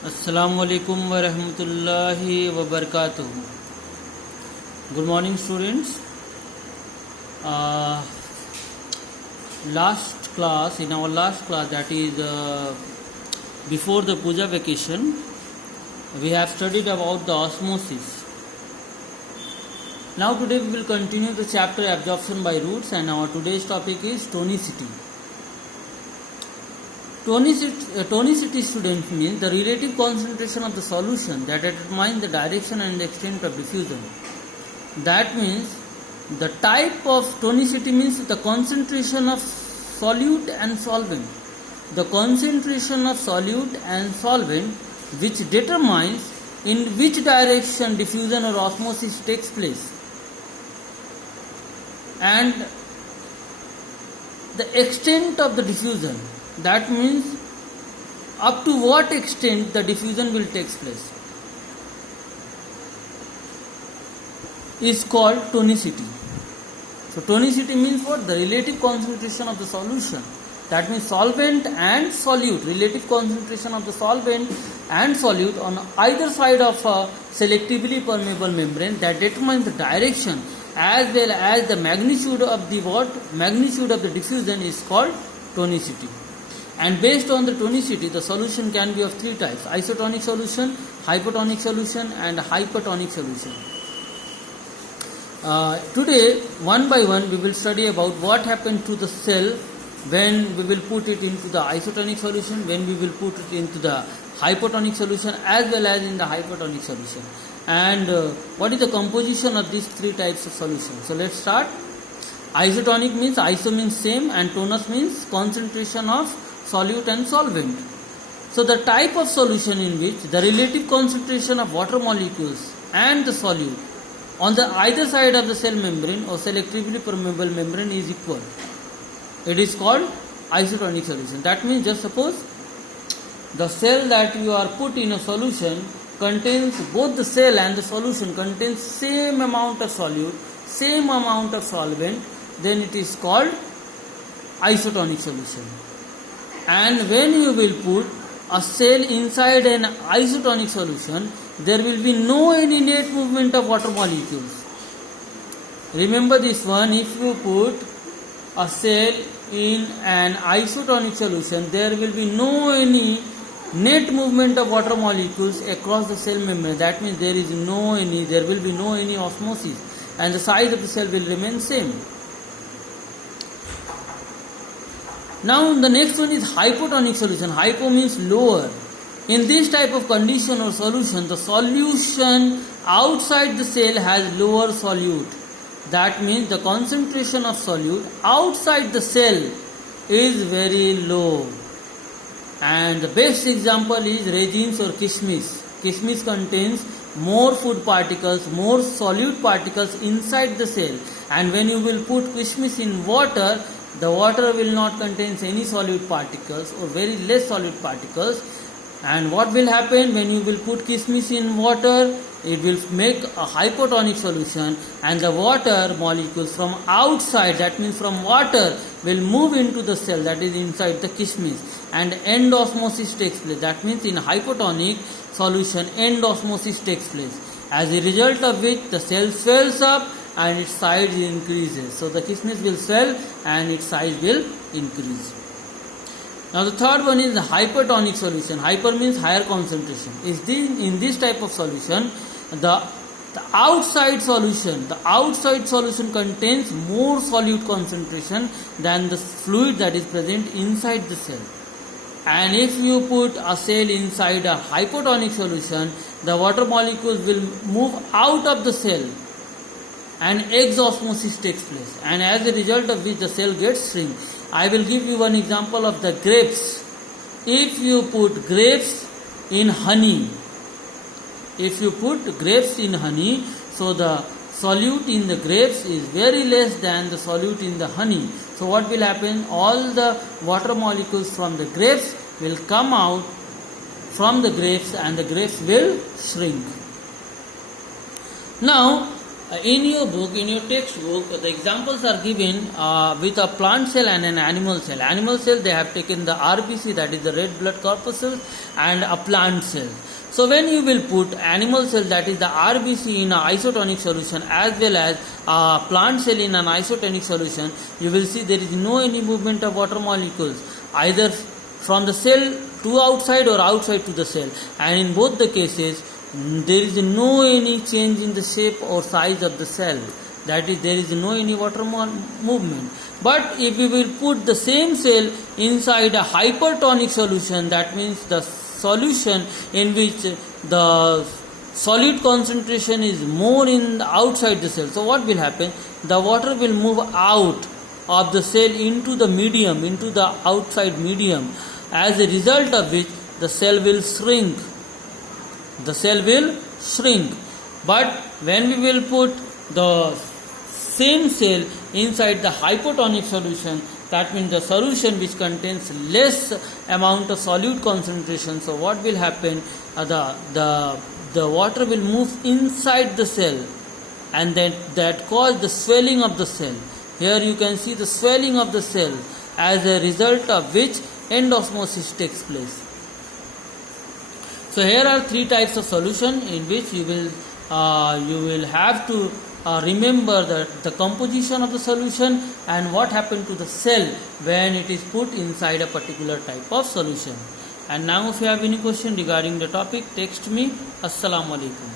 Assalamualaikum warahmatullahi wabarakatuh. Good morning, students. Uh, in our last class, that is before the puja vacation, we have studied about the osmosis. Now today we will continue the chapter absorption by roots, and our today's topic is tonicity. Tonicity, students, means the relative concentration of the solution that determines the direction and the extent of diffusion. That means the type of tonicity means the concentration of solute and solvent. The concentration of solute and solvent which determines in which direction diffusion or osmosis takes place. And the extent of the diffusion, that means up to what extent the diffusion will take place, is called tonicity. So tonicity means what? The relative concentration of the solution. That means solvent and solute, relative concentration of the solvent and solute on either side of a selectively permeable membrane that determines the direction as well as the magnitude of the diffusion is called tonicity. And based on the tonicity, the solution can be of three types: isotonic solution, hypotonic solution, and hypertonic solution. Today, one by one, we will study about what happened to the cell when we will put it into the isotonic solution, when we will put it into the hypotonic solution, as well as in the hypertonic solution. And what is the composition of these three types of solutions? So let's start. Isotonic means iso means same, and tonus means concentration of solute and solvent. So the type of solution in which the relative concentration of water molecules and the solute on the either side of the cell membrane or selectively permeable membrane is equal, it is called isotonic solution. That means, just suppose the cell that you are put in a solution contains, both the cell and the solution contains same amount of solute, same amount of solvent, then it is called isotonic solution. And when you will put a cell inside an isotonic solution, there will be no any net movement of water molecules. Remember this one: if you put a cell in an isotonic solution, there will be no any net movement of water molecules across the cell membrane. That means there will be no any osmosis, and the size of the cell will remain same. Now the next one is hypotonic solution. Hypo means lower. In this type of condition or solution, the solution outside the cell has lower solute. That means the concentration of solute outside the cell is very low. And the best example is resins or kismis. Kismis contains more food particles, more solute particles inside the cell. And when you will put kismis in water, the water will not contain any solute particles or very less solute particles. And what will happen when you will put kismis in water? It will make a hypotonic solution, and the water molecules from outside, that means from water, will move into the cell, that is inside the kismis, and end osmosis takes place. That means in hypotonic solution, end osmosis takes place, as a result of which the cell swells up and its size increases. So the kismis will swell and its size will increase. Now the third one is the hypertonic solution. Hyper means higher concentration. In this type of solution, the outside solution contains more solute concentration than the fluid that is present inside the cell. And if you put a cell inside a hypotonic solution, the water molecules will move out of the cell and exosmosis takes place, and as a result of which the cell gets shrink. I will give you one example of the grapes. If you put grapes in honey, so the solute in the grapes is very less than the solute in the honey. So what will happen? All the water molecules from the grapes will come out from the grapes and the grapes will shrink. Now In your book, in your textbook, the examples are given with a plant cell and an animal cell. Animal cell, they have taken the RBC, that is the red blood corpuscles, and a plant cell. So when you will put animal cell, that is the RBC, in an isotonic solution, as well as a plant cell in an isotonic solution, you will see there is no any movement of water molecules, either from the cell to outside or outside to the cell. And in both the cases, there is no any change in the shape or size of the cell. That is, there is no any water movement. But if we will put the same cell inside a hypertonic solution, that means the solution in which the solid concentration is more in the outside the cell. So what will happen? The water will move out of the cell into the medium, into the outside medium, as a result of which the cell will shrink. The cell will shrink. But when we will put the same cell inside the hypotonic solution, that means the solution which contains less amount of solute concentration, so what will happen? The water will move inside the cell, and then that cause the swelling of the cell. Here you can see the swelling of the cell, as a result of which endosmosis takes place. So here are three types of solution in which you will have to remember the composition of the solution and what happened to the cell when it is put inside a particular type of solution. And now if you have any question regarding the topic, text me. Assalamu alaikum.